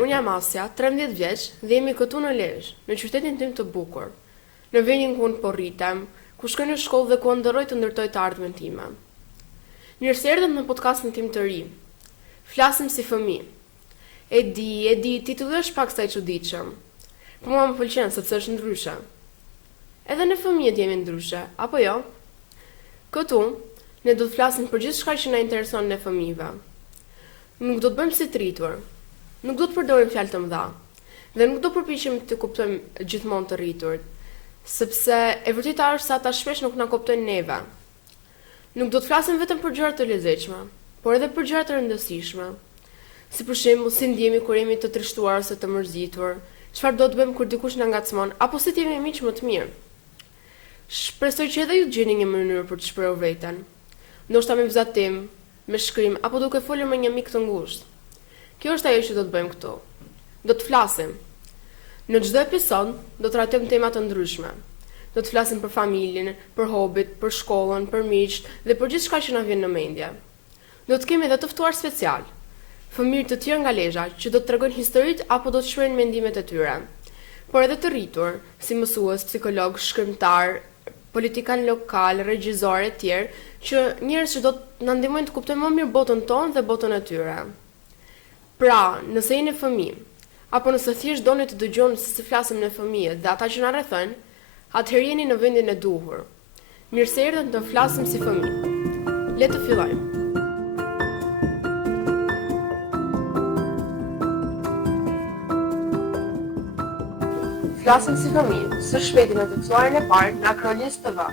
Unë jam Asja, 13 vjeç, dhe jemi këtu në Lezhë, në qytetin tim të bukur, në vendin ku unë po rritem, ku shkoj në shkollë dhe ku ndërroj të ndërtoj të ardhmen time. Mirë se erdhët në podcastin tim të ri. Flasim si fëmijë. E di, titulli është pak sa i çuditshëm. Po mua më pëlqen sepse është ndryshe. Edhe ne fëmijët jemi ndryshe, apo jo? Këtu, ne do të flasim për gjithçka që na intereson ne fëmijëve. Nuk do të bëjmë si të rritur. Nuk do të përdorim fjalë të mëdha. Dhe nuk do përpiqem të kuptojmë gjithmonë të rritur, sepse e vërteta është se ata shpesh nuk na kuptojnë neve. Nuk do të flasim vetëm për gjëra të lezetshme, por edhe për gjëra të rëndësishme. Si për shembull, si ndjehemi kur jemi të trishtuar ose të mërzitur, çfarë do të bëjmë kur dikush na ngacmon, apo si të jemi miq më të mirë. Shpresoj që edhe ju të gjeni një mënyrë për të shprehur veten. Ndoshta me vizatim, me shkrim, apo duke folur me një mik të ngushtë. Kjo është ajo që do të bëjmë këtu. Do të flasim. Në çdo episod do të trajtojmë tema të ndryshme. Do të flasim për familjen, për hobit, për shkollën, për miqt dhe për gjithçka që na vjen në mendje. Do të kemi edhe të ftuar special, fëmijë të tjerë nga Lezhë që do të tregojnë historitë apo do të shprehin mendimet e tyre. Por edhe të rritur, si mësues, psikolog, shkrimtar, politikan lokal, regjizor e tjerë, që njerëz që do të na ndihmojnë të kuptojmë më mirë botën tonë dhe botën e tyre. Pra, nëse jeni fëmijë, apo nëse thjesht doni të dëgjoni se si flasim ne fëmijët dhe ata që na rrethojnë, atëherë jeni në vendin e duhur. Mirë se erdhët të flasim si fëmijë. Le të fillojmë. Flasim si fëmijë, së shpejti në të mësuarin e parë në Akronis TV.